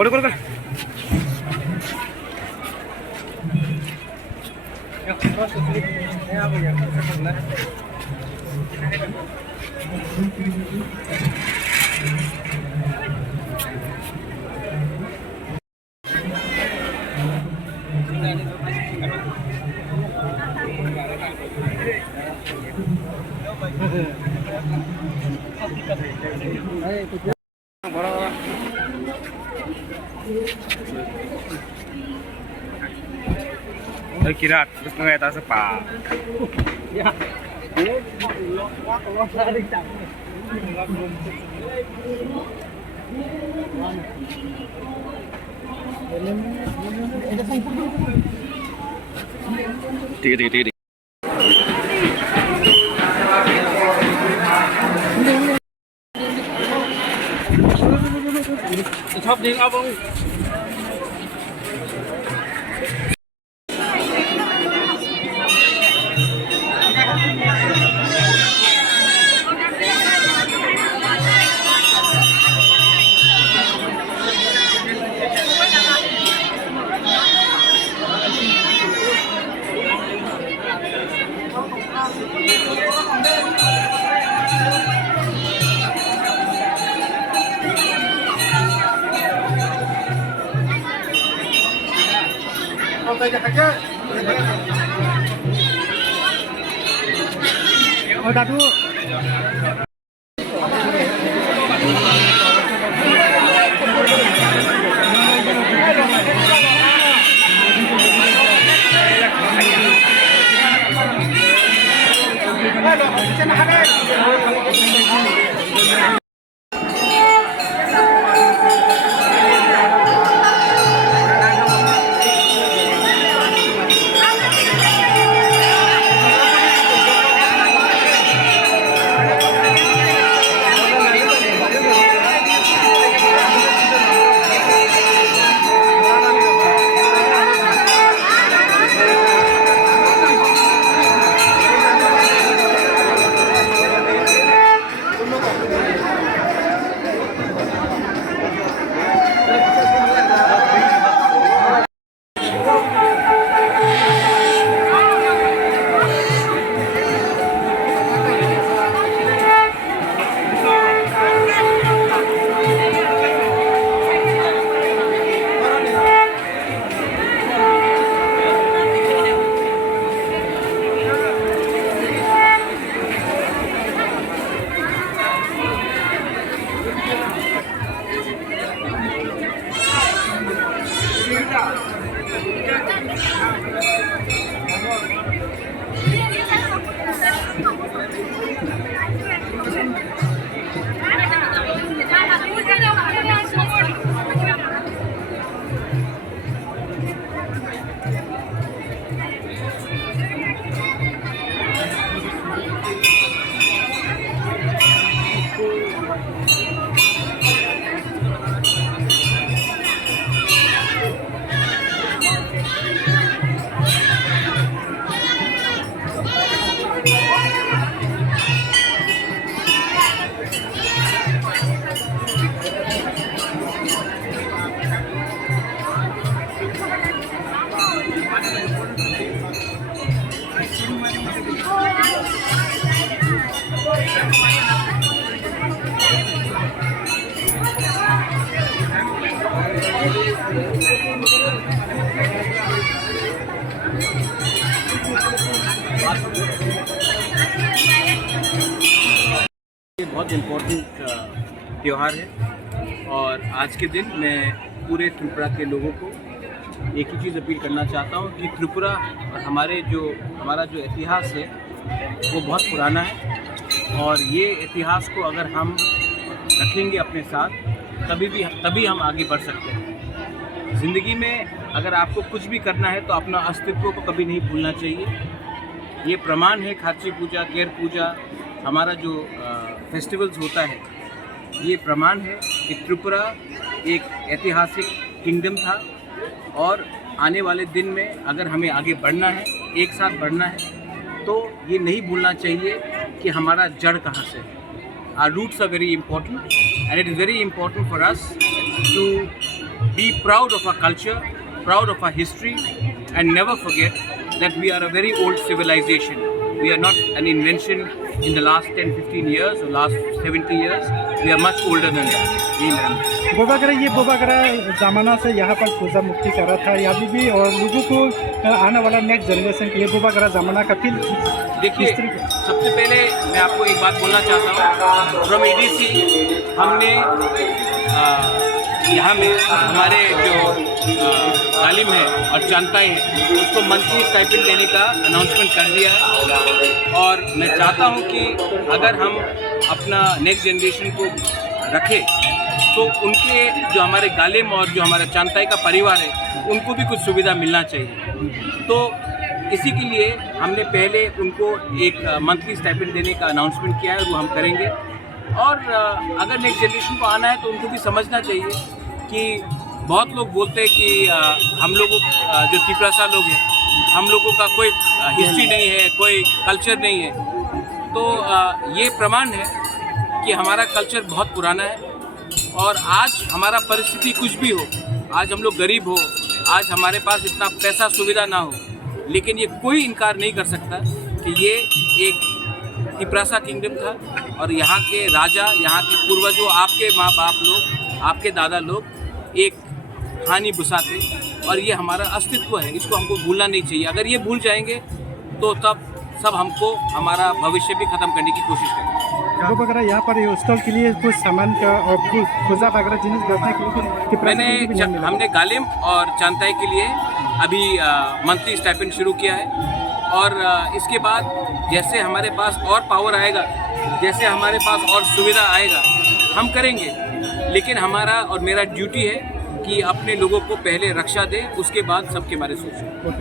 पकड़ पकड़ kira terus ngeliat sepak ya tiga chop đi abang Oh, tar dulu. बहुत important त्यौहार है और आज के दिन मैं पूरे त्रिपुरा के लोगों को एक ही चीज़ अपील करना चाहता हूँ कि त्रिपुरा और हमारा जो इतिहास है वो बहुत पुराना है और ये इतिहास को अगर हम रखेंगे अपने साथ तभी हम आगे बढ़ सकते हैं। ज़िंदगी में अगर आपको कुछ भी करना है तो अपना अस्तित्व को कभी नहीं भूलना चाहिए। ये प्रमाण है खाची पूजा, केर पूजा, हमारा जो फेस्टिवल्स होता है, ये प्रमाण है कि त्रिपुरा एक ऐतिहासिक किंगडम था और आने वाले दिन में अगर हमें आगे बढ़ना है, एक साथ बढ़ना है, तो ये नहीं भूलना चाहिए कि हमारा जड़ कहाँ से है। Our roots are very important and it is very important for us to be proud of our culture, proud of our history, and never forget that we are a very old civilization. We are not an invention in the last 10-15 years or last 70 years. We are much older than that. यही मेरा मत है। बोबागरा ज़माना से यहाँ पर पूजा मुक्ति कर रहा था अभी भी, और लोगों को आने वाला नेक्स्ट जनरेशन के लिए बोबागरा ज़माना का फिर देखिए, सबसे पहले मैं आपको एक बात बोलना चाहता हूँ। फ्रॉम EDC हमने यहाँ में हमारे जो तालीम है और जानताई है उसको मंथली स्टाइपेंड देने का अनाउंसमेंट कर दिया है। और मैं चाहता हूँ कि अगर हम अपना नेक्स्ट जनरेशन को रखें तो उनके जो हमारे गालिम और जो हमारा जानताई का परिवार है उनको भी कुछ सुविधा मिलना चाहिए। तो इसी के लिए हमने पहले उनको एक मंथली स्टाइपेंड देने का अनाउंसमेंट किया है और वो हम करेंगे। और अगर नेक्स्ट जनरेशन को आना है तो उनको भी समझना चाहिए कि बहुत लोग बोलते हैं कि हम लोगों जो तिपरासा लोग हैं हम लोगों का कोई हिस्ट्री नहीं है, कोई कल्चर नहीं है। तो ये प्रमाण है कि हमारा कल्चर बहुत पुराना है। और आज हमारा परिस्थिति कुछ भी हो, आज हम लोग गरीब हो, आज हमारे पास इतना पैसा सुविधा ना हो, लेकिन ये कोई इनकार नहीं कर सकता कि ये एक तिपरासा किंगडम था और यहाँ के राजा, यहाँ के पूर्वजों, आपके माँ बाप लोग, आपके दादा लोग एक हानि बुसाते और ये हमारा अस्तित्व है। इसको हमको भूलना नहीं चाहिए। अगर ये भूल जाएंगे तो तब सब हमको हमारा भविष्य भी ख़त्म करने की कोशिश करेंगे। वगैरह यहाँ पर स्टॉल के लिए कुछ सामान का और पूजा वगैरह जिनिस बेचने के लिए हमने गालिम और जानताई के लिए अभी मंथली स्टाइपेंड शुरू किया है। और इसके बाद जैसे हमारे पास और पावर आएगा, जैसे हमारे पास और सुविधा आएगा, हम करेंगे। लेकिन हमारा और मेरा ड्यूटी है कि अपने लोगों को पहले रक्षा दें, उसके बाद सबके बारे में सोचें।